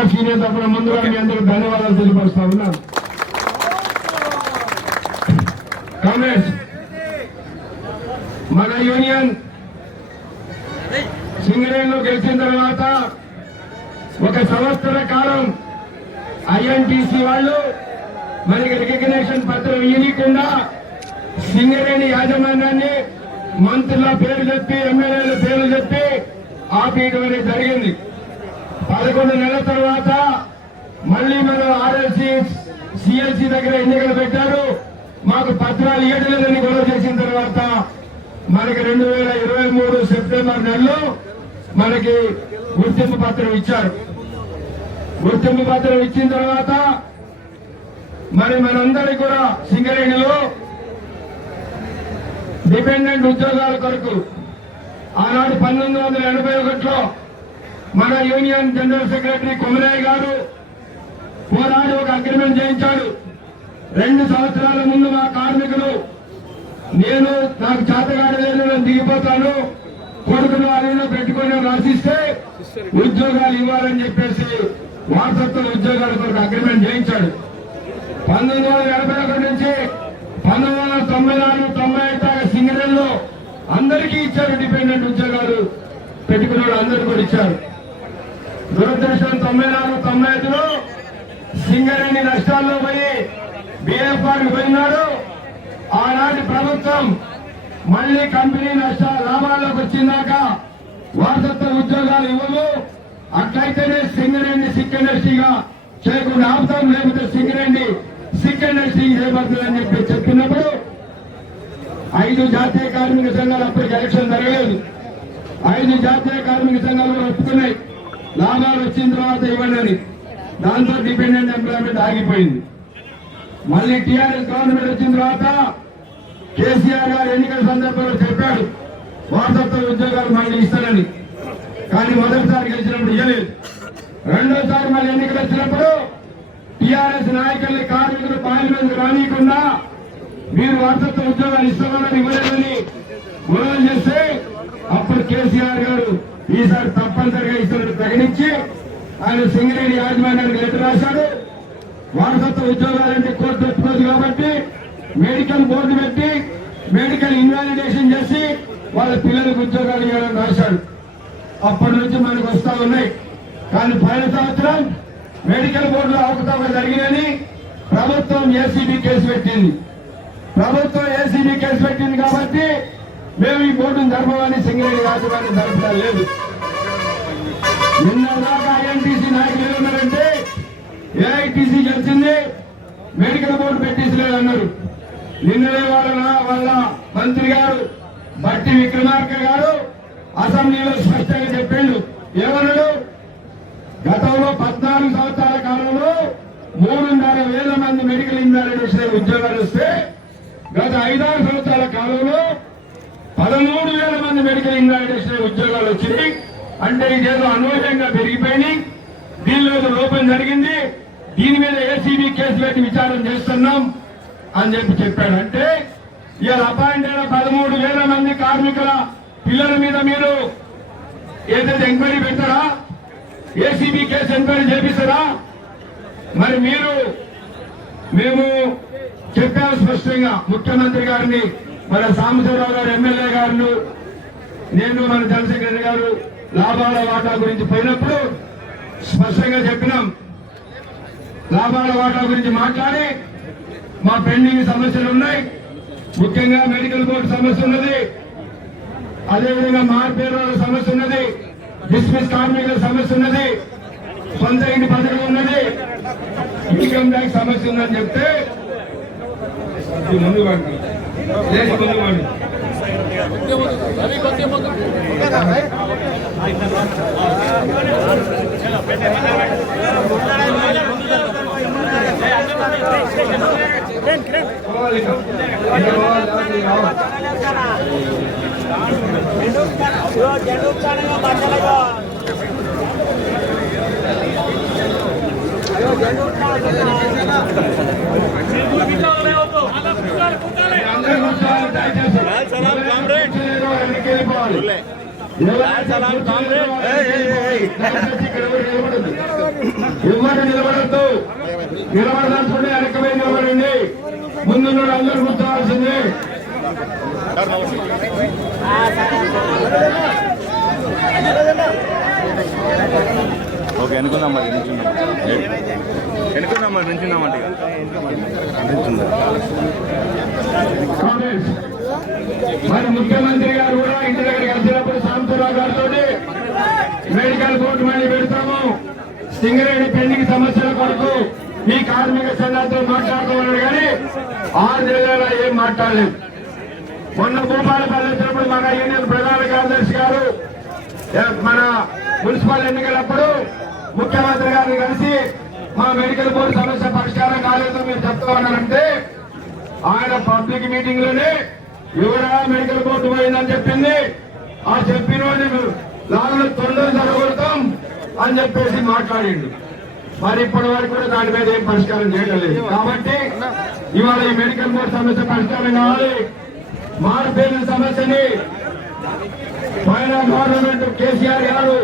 Workers union తరఫున ముందుగా మీ అందరూ ధన్యవాదాలు తెలియపరుస్తా ఉన్నాను. కాంగ్రెస్ మన యూనియన్ సింగరేణిలో గెలిచిన తర్వాత 1 సంవత్సర కాలం ఐఎన్టీసీ వాళ్ళు మనకి రికగ్నేషన్ పత్రం ఇవ్వకుండా సింగరేణి యాజమాన్యాన్ని మంత్రుల పేరు చెప్పి ఎమ్మెల్యేల పేర్లు చెప్పి ఆపేయడం అనేది జరిగింది. 11 నెలల తర్వాత మళ్లీ మనం ఆర్ఎల్సీ సిఎల్సీ దగ్గర ఎన్నికలు పెట్టారు. మాకు పత్రాలు ఇవ్వలేదని గొడవ చేసిన తర్వాత మనకి 2023 సెప్టెంబర్ నెలలో మనకి గుర్తింపు పత్రం ఇచ్చారు. గుర్తింపు పత్రం ఇచ్చిన తర్వాత మరి మనందరికీ కూడా సింగరేణిలో డిపెండెంట్ ఉద్యోగాల కొరకు ఆనాడు 1981లో మన యూనియన్ జనరల్ సెక్రటరీ కొమరయ్య గారు పోరాడి ఒక అగ్రిమెంట్ చేయించాడు. 2 సంవత్సరాల ముందు మా కార్మికులు నాకు చేతగాడలేదు, నేను దిగిపోతాను, కొడుకును అడవిలో పెట్టుకుని రాసిస్తే ఉద్యోగాలు ఇవ్వాలని చెప్పేసి వారసత్వ ఉద్యోగాల కొరకు అగ్రిమెంట్ చేయించాడు. 1981 నుంచి 1994-95 సింగరేణిలో అందరికీ ఇచ్చారు. డిపెండెంట్ ఉద్యోగాలు పెట్టుకున్న వాళ్ళు అందరూ కూడా ఇచ్చారు. దురదృష్టం 94-95లో సింగరేణి నష్టాల్లో పోయి బిఎఫ్ఆర్ పోయినాడు. ఆనాటి ప్రభుత్వం మళ్లీ కంపెనీ లాభాల్లోకి వచ్చిందాక వారసత్వ ఉద్యోగాలు ఇవ్వవు, అట్లయితేనే సింగరేణి సిక్ ఇండస్ట్రీగా చేయకుండా ఆపుతాం, లేకపోతే సింగరేణి సిక్ ఇండస్ట్రీ చేయబడుతుందని చెప్పినప్పుడు 5 జాతీయ కార్మిక సంఘాలు అప్పటికి ఎలక్షన్ జరగలేదు. 5 జాతీయ కార్మిక సంఘాలు కూడా ఒప్పుకున్నాయి లాభాలు వచ్చిన తర్వాత ఇవ్వండి అని. దాంతో డిపెండెంట్ ఎంప్లాయ్మెంట్ ఆగిపోయింది. మళ్ళీ టీఆర్ఎస్ గవర్నమెంట్ వచ్చిన తర్వాత కేసీఆర్ గారు ఎన్నికల సందర్భంలో చెప్పాడు వారసత్వ ఉద్యోగాలు మళ్ళీ ఇస్తానని. కానీ మొదటిసారి గెలిచినప్పుడు ఇవ్వలేదు. రెండోసారి మళ్ళీ ఎన్నికలు వచ్చినప్పుడు టీఆర్ఎస్ నాయకుల్ని కార్మికులు పార్లమెంట్ రానియకుండా మీరు వారసత్వ ఉద్యోగాలు ఇస్తామని ఇవ్వలేదని గొడవ చేస్తే అప్పుడు కేసీఆర్ గారు ఈసారి తప్పనిసరిగా ఇస్తారని ప్రకటించి ఆయన సింగరేణి యాజమాన్యానికి లెటర్ రాశాడు. వారసత్వ ఉద్యోగాలంటే కోర్టు ఒప్పుకోదు కాబట్టి మెడికల్ బోర్డు పెట్టి మెడికల్ ఇన్వాలిడేషన్ చేసి వాళ్ళ పిల్లలకు ఉద్యోగాలు ఇవ్వాలని రాశాడు. అప్పటి నుంచి మనకు వస్తా ఉన్నాయి. కానీ పోయిన సంవత్సరం మెడికల్ బోర్డులో అవకతవకలు జరిగినని ప్రభుత్వం ఏసీబీ కేసు పెట్టింది. కాబట్టి మేము ఈ బోర్డును జరపమని సింగరేణి యాజమాన్యం జరపడం లేదు. నిన్నదాకా ఐఎన్టీసీ నాయకులు ఏమన్నారంటే ఏఐటీసీ గెలిచింది, మెడికల్ బోర్డు పెట్టించలేదన్నారు. నిన్ననే వాళ్ళ మంత్రి గారు బట్టి విక్రమార్క గారు అసెంబ్లీలో స్పష్టంగా చెప్పిండు. ఏమన్నాడు? గతంలో 14 సంవత్సరాల కాలంలో 3,500 మంది మెడికల్ ఇన్వాలిడేషన్ ఉద్యోగాలు వస్తే గత 5-6 సంవత్సరాల కాలంలో 13,000 మంది మెడికల్ ఇన్వాలిడేషన్ ఉద్యోగాలు వచ్చింది. అంటే ఇదేదో అనూహ్యంగా పెరిగిపోయినాయి, దీనిలో ఏదో లోపం జరిగింది, దీని మీద ఏసీబీ కేసు పెట్టి విచారణ చేస్తున్నాం అని చెప్పాడు. అంటే ఇవాళ అపాయింట్ అయిన 13,000 మంది కార్మికుల పిల్లల మీద మీరు ఏదైతే ఎంక్వైరీ పెట్టారా, ఏసీబీ కేసు ఎంక్వైరీ చేపిస్తారా? మరి మేము చెప్పాము స్పష్టంగా ముఖ్యమంత్రి గారిని, మన సాంబశివరావు గారు ఎమ్మెల్యే గారు, నేను మన జనరల్ సెక్రటరీ గారు లాభాల వాటా గురించి పోయినప్పుడు స్పష్టంగా చెప్పినాం. లాభాల వాటా గురించి మాట్లాడి మా పెండింగ్ సమస్యలు ఉన్నాయి, ముఖ్యంగా మెడికల్ బోర్డు సమస్య ఉన్నది, అదేవిధంగా మార్పేరుల సమస్య ఉన్నది, డిస్మిస్ కార్మికుల సమస్య ఉన్నది, సొంత ఇంటి పథకం ఉన్నది, ఇన్కమ్ ట్యాక్స్ సమస్య ఉందని చెప్తే ముందు వాడి ఎవరు నిలబడద్దు, నిలబడదాల్చుకుంటే వెనకమే నిలబడండి. ముందున్న అందరూ కూర్చోవాల్సిందే. ఓకే అనుకుందాం మరి ఎన్నుకుందాం మరి నుంచుందామంటే మరి ముఖ్యమంత్రి గారు కూడా ఇంటి దగ్గరికి వచ్చినప్పుడు సాంబశివరావు గారితో మెడికల్ బోర్డు మళ్ళీ పెడతాము, సింగరేణి పెండింగ్ సమస్యల కొరకు ఈ కార్మిక సంఘాలతో మాట్లాడుతున్నాడు. కానీ 6 నెలల ఏం మాట్లాడలేదు. మొన్న భూపాలపల్లి వచ్చినప్పుడు మన యూనియన్ ప్రధాన కార్యదర్శి గారు మన మున్సిపల్ ఎన్నికలప్పుడు ముఖ్యమంత్రి గారిని కలిసి మా మెడికల్ బోర్డు సమస్య పరిష్కారం కాలేదు మీరు చెప్తా ఉన్నారంటే ఆయన పబ్లిక్ మీటింగ్ లోనే ఎవరా మెడికల్ బోర్డు పోయిందని చెప్పింది. ఆ చెప్పిన లాభం తొందరగా జరగొడతాం అని చెప్పేసి మాట్లాడిండు. మరి ఇప్పటి వరకు కూడా దాని మీద ఏం పరిష్కారం చేయడం లేదు. కాబట్టి ఇవాళ ఈ మెడికల్ బోర్డు సమస్య పరిష్కారం కావాలి. మారుపేర్ల సమస్యని పైన గవర్నమెంట్ కేసీఆర్ గారు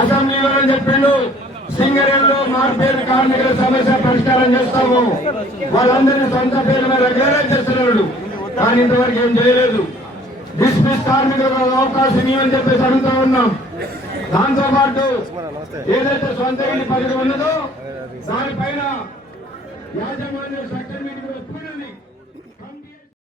అసెంబ్లీలో చెప్పిండు, సింగరేణిలో మారుపేరు కార్మికుల సమస్య పరిష్కారం చేస్తాము, వాళ్ళందరినీ సొంత పేరు మీద రెగ్యులరైజ్ చేస్తున్నాడు. కానీ ఇంతవరకు ఏం చేయలేదు. డిస్మిస్ కార్మికులకు అవకాశం ఇవ్వని చెప్పేసి అడుగుతా ఉన్నాం. దాంతో పాటు ఏదైతే సొంత ఇంటి పరిధి ఉన్నదో దానిపైన యాజమాన్య సెక్టర్ మీటింగ్ ఒప్పుకుంది.